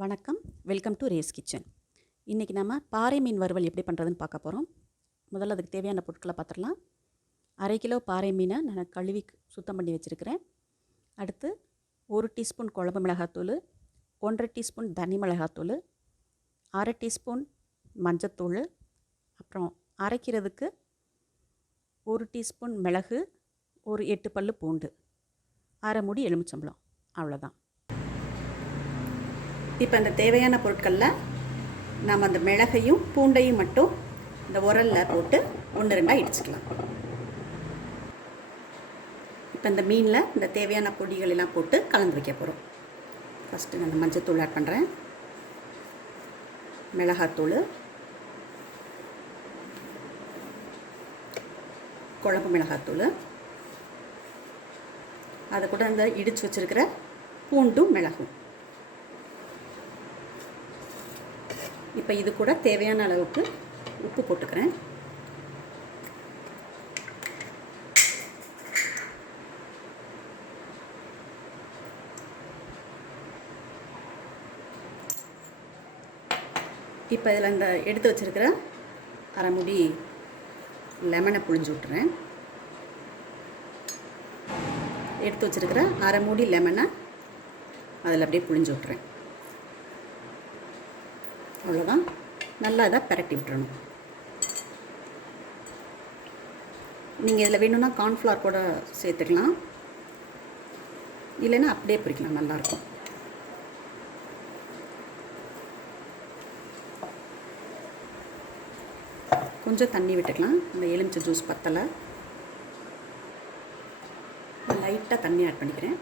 வணக்கம், welcome to race kitchen. இன்றைக்கி நம்ம பாறை மீன் வறுவல் எப்படி பண்ணுறதுன்னு பார்க்க போகிறோம். முதல்ல அதுக்கு தேவையான பொருட்களை பார்த்துடலாம். 1/2 கிலோ பாறை மீனை நான் கழுவி சுத்தம் பண்ணி வச்சுருக்கிறேன். அடுத்து 1 டீஸ்பூன் குழம்பு மிளகாத்தூள், 1/2 டீஸ்பூன் தனி மிளகாத்தூள், 1/2 டீஸ்பூன் மஞ்சத்தூள், அப்புறம் அரைக்கிறதுக்கு 1 டீஸ்பூன் மிளகு, ஒரு 8 பல்லு பூண்டு, 1/2 மூடி எலுமிச்சம்பழம், அவ்வளோதான். இப்போ இந்த தேவையான பொருட்களில் நாம் அந்த மிளகையும் பூண்டையும் மட்டும் இந்த உரலில் போட்டு 1-2 இடிச்சுக்கலாம். இப்போ இந்த மீனில் இந்த தேவையான பொடிகள் எல்லாம் போட்டு கலந்து வைக்க போகிறோம். ஃபஸ்ட்டு நான் மஞ்சத்தூள் ஆட் பண்ணுறேன், மிளகாத்தூள், குழம்பு மிளகாத்தூள், அதை கூட இந்த இடித்து வச்சுருக்கிற பூண்டும் மிளகும். இப்போ இது கூட தேவையான அளவுக்கு உப்பு போட்டுக்கிறேன். இப்போ இதில் இந்த எடுத்து வச்சுருக்கிற 1/2 மூடி லெமனை புழிஞ்சு விட்டுறேன். எடுத்து வச்சுருக்கிற 1/2 மூடி லெமனை அதில் அப்படியே புழிஞ்சு விட்டுறேன். அவ்வளோதான். நல்லா இதை பரட்டி விட்டுறணும். நீங்கள் இதில் வேணும்னா கார்ன்ஃப்ளவர் கூட சேர்த்துக்கலாம், இல்லைன்னா அப்படியே பிரிக்கலாம், நல்லாயிருக்கும். கொஞ்சம் தண்ணி விட்டுக்கலாம். இந்த எலுமிச்சை ஜூஸ் பத்தலை, லைட்டாக தண்ணி ஆட் பண்ணிக்கிறேன்.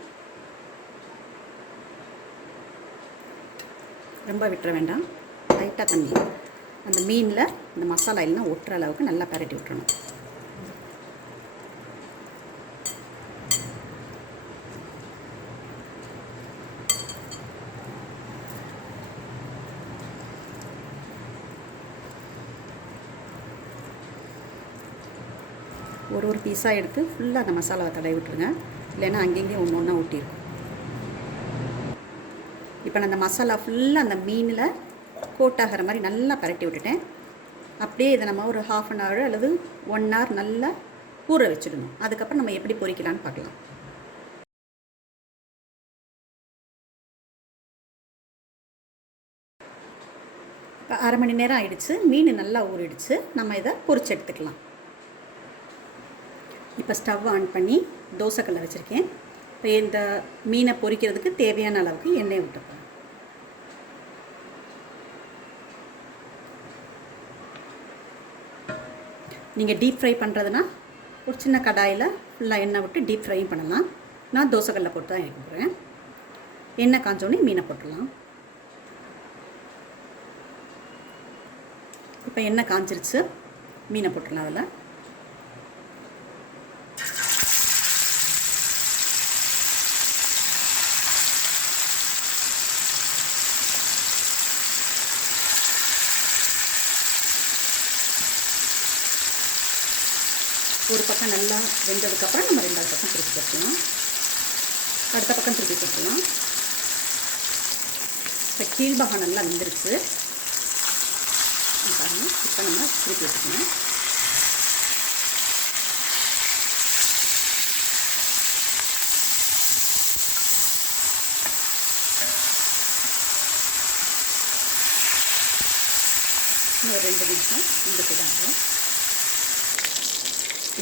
ரொம்ப விட்டுற வேண்டாம், லைட்டாக தண்ணி அந்த மீனில் இந்த மசாலா எல்லாம் ஒட்டுற அளவுக்கு நல்லா பரட்டி விட்டுறணும். ஒரு பீஸாக எடுத்து ஃபுல்லாக அந்த மசாலாவை தடவி விட்டுருங்க, இல்லைன்னா அங்கேயும் ஒன்று ஒன்றா ஊட்டியிருக்கும். இப்போ நான் அந்த மசாலா ஃபுல்லாக அந்த மீனில் கோட் ஆகிற மாதிரி நல்லா பரட்டி விட்டுட்டேன். அப்படியே இதை நம்ம ஒரு 1/2 hour அல்லது 1 hour நல்லா ஊற வச்சிடணும். அதுக்கப்புறம் நம்ம எப்படி பொரிக்கலான்னு பார்க்கலாம். இப்போ 1/2 மணி நேரம் ஆயிடுச்சு, மீன் நல்லா ஊறிடுச்சு. நம்ம இதை பொரிச்சு எடுத்துக்கலாம். இப்போ ஸ்டவ் ஆன் பண்ணி தோசைக்கல்லை வச்சுருக்கேன். இப்போ இந்த மீனை பொரிக்கிறதுக்கு தேவையான அளவுக்கு எண்ணெய் விட்டுப்பேன். நீங்கள் டீப் ஃப்ரை பண்ணுறதுனா ஒரு சின்ன கடாயில் ஃபுல்லாக எண்ணெய் விட்டு டீப் ஃப்ரையும் பண்ணலாம். நான் தோசைக்கல்லை போட்டு தான் எடுக்க போகிறேன். எண்ணெய் காஞ்சோடனே மீனை போட்டுடலாம். இப்போ எண்ணெய் காஞ்சிருச்சு, மீனை போட்டுடலாம். அதில் ஒரு பக்கம் நல்லா வெந்ததுக்கப்புறம் நம்ம 2வது பக்கம் திருப்பி போட்டுக்கலாம். அடுத்த பக்கம் திருப்பி போட்டுக்கலாம். இப்போ கீழ்பாகம் நல்லா வெந்துருச்சு பாருங்கள். இப்போ நம்ம திருப்பி வச்சுக்கலாம். இன்னும் 2 நிமிஷம் இந்த போதாகும்.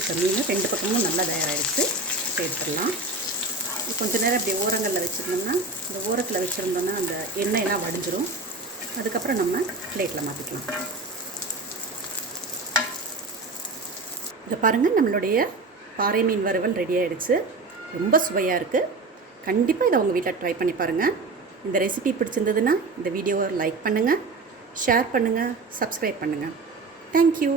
இப்போ மீன் 2 பக்கமும் நல்லா தயாராகிடுச்சு. இப்போ எடுத்துடலாம். கொஞ்சம் நேரம் இப்படி ஓரங்களில் வச்சுருந்தோம்னா, இந்த ஓரத்தில் வச்சுருந்தோம்னா அந்த எண்ணெயெல்லாம் வடிஞ்சிரும். அதுக்கப்புறம் நம்ம பிளேட்டில் மாற்றிக்கலாம். இதை பாருங்கள், நம்மளுடைய பாறை மீன் வறுவல் ரெடி ஆகிடுச்சு. ரொம்ப சுவையாக இருக்குது. கண்டிப்பாக இதை உங்கள் வீட்டில் ட்ரை பண்ணி பாருங்கள். இந்த ரெசிபி பிடிச்சிருந்ததுன்னா இந்த வீடியோவை லைக் பண்ணுங்கள், ஷேர் பண்ணுங்கள், சப்ஸ்கிரைப் பண்ணுங்கள். தேங்க்யூ.